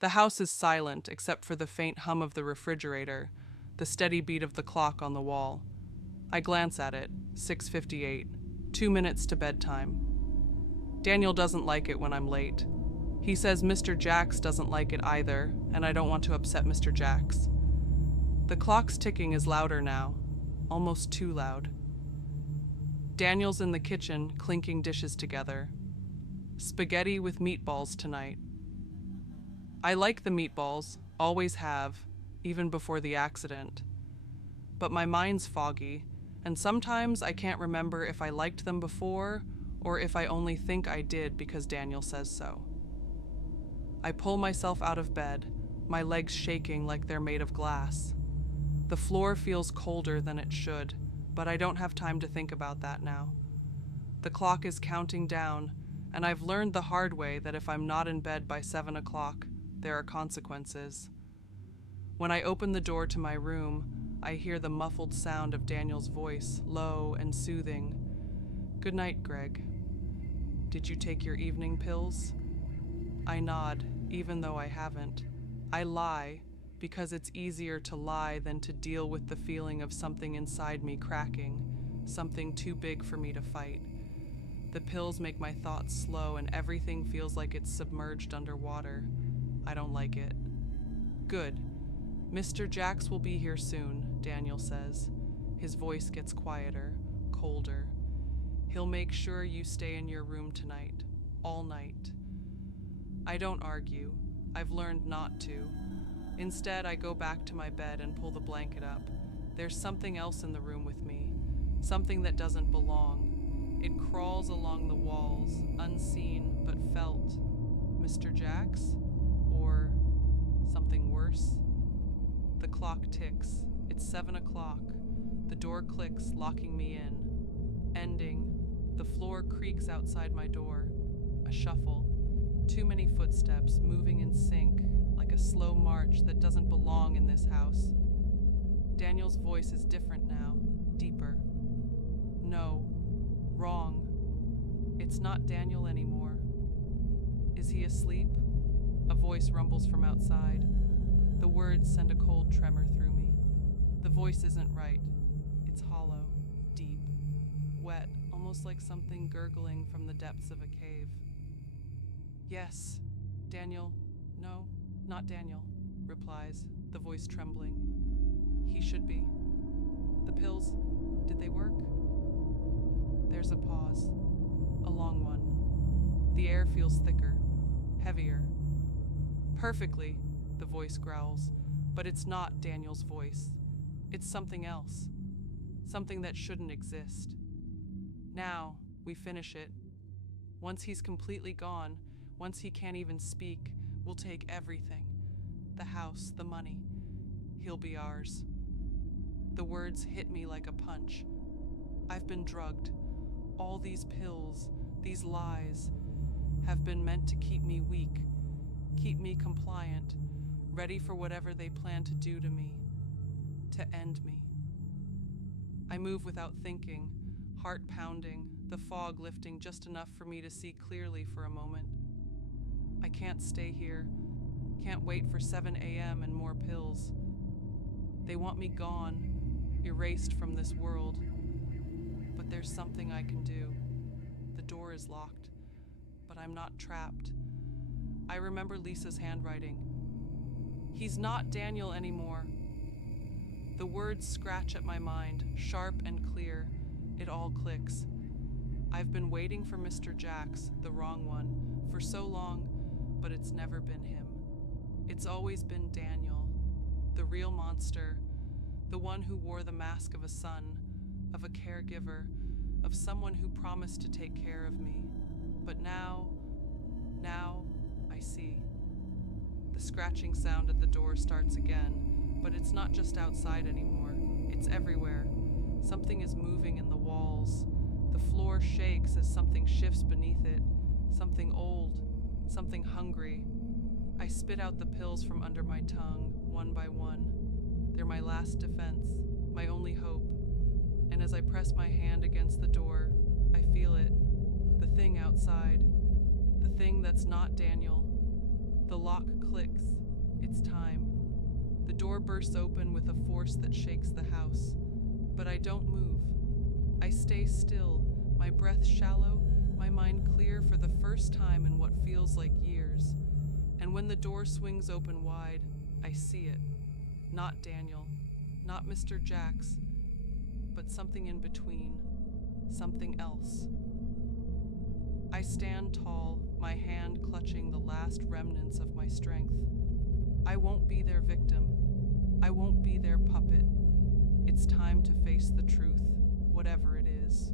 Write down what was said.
The house is silent except for the faint hum of the refrigerator, the steady beat of the clock on the wall. I glance at it, 6:58, 2 minutes to bedtime. Daniel doesn't like it when I'm late. He says Mr. Jacks doesn't like it either, and I don't want to upset Mr. Jacks. The clock's ticking is louder now, almost too loud. Daniel's in the kitchen, clinking dishes together. Spaghetti with meatballs tonight. I like the meatballs, always have, even before the accident. But my mind's foggy, and sometimes I can't remember if I liked them before or if I only think I did because Daniel says so. I pull myself out of bed, my legs shaking like they're made of glass. The floor feels colder than it should, but I don't have time to think about that now. The clock is counting down, and I've learned the hard way that if I'm not in bed by 7 o'clock, there are consequences. When I open the door to my room, I hear the muffled sound of Daniel's voice, low and soothing. "Good night, Greg. Did you take your evening pills?" I nod, even though I haven't. I lie, because it's easier to lie than to deal with the feeling of something inside me cracking, something too big for me to fight. The pills make my thoughts slow and everything feels like it's submerged underwater. I don't like it. "Good. Mr. Jacks will be here soon," Daniel says. His voice gets quieter, colder. "He'll make sure you stay in your room tonight, all night." I don't argue. I've learned not to. Instead, I go back to my bed and pull the blanket up. There's something else in the room with me, something that doesn't belong. It crawls along the walls, unseen but felt. Mr. Jacks? Or something worse? The clock ticks. It's 7 o'clock. The door clicks, locking me in. Ending. The floor creaks outside my door. A shuffle. Too many footsteps, moving in sync, like a slow march that doesn't belong in this house. Daniel's voice is different now, deeper. No, wrong. It's not Daniel anymore. Is he asleep? A voice rumbles from outside. The words send a cold tremor through me. The voice isn't right. It's hollow, deep, wet, almost like something gurgling from the depths of a cave. "Yes, Daniel, no, not Daniel," replies, the voice trembling. "He should be. The pills, did they work?" There's a pause, a long one. The air feels thicker, heavier. "Perfectly," the voice growls, but it's not Daniel's voice. It's something else, something that shouldn't exist. Now, we finish it. Once he's completely gone, once he can't even speak, we'll take everything. The house, the money. He'll be ours. The words hit me like a punch. I've been drugged. All these pills, these lies, have been meant to keep me weak, keep me compliant, ready for whatever they plan to do to me, to end me. I move without thinking, heart pounding, the fog lifting just enough for me to see clearly for a moment. I can't stay here, can't wait for 7 a.m. and more pills. They want me gone, erased from this world. But there's something I can do. The door is locked, but I'm not trapped. I remember Lisa's handwriting. "He's not Daniel anymore." The words scratch at my mind, sharp and clear. It all clicks. I've been waiting for Mr. Jacks, the wrong one, for so long, but it's never been him. It's always been Daniel, the real monster, the one who wore the mask of a son, of a caregiver, of someone who promised to take care of me. But now, I see. The scratching sound at the door starts again, but it's not just outside anymore. It's everywhere. Something is moving in the walls. The floor shakes as something shifts beneath it. Something old, something hungry. I spit out the pills from under my tongue, one by one. They're my last defense, my only hope. And as I press my hand against the door, I feel it. The thing outside. The thing that's not Daniel. The lock clicks. It's time. The door bursts open with a force that shakes the house. But I don't move. I stay still, my breath shallow, my mind clear for the first time in what feels like years. And when the door swings open wide, I see it. Not Daniel, not Mr. Jacks, but something in between, something else. I stand tall, my hand clutching the last remnants of my strength. I won't be their victim. I won't be their puppet. It's time to face the truth, whatever it is.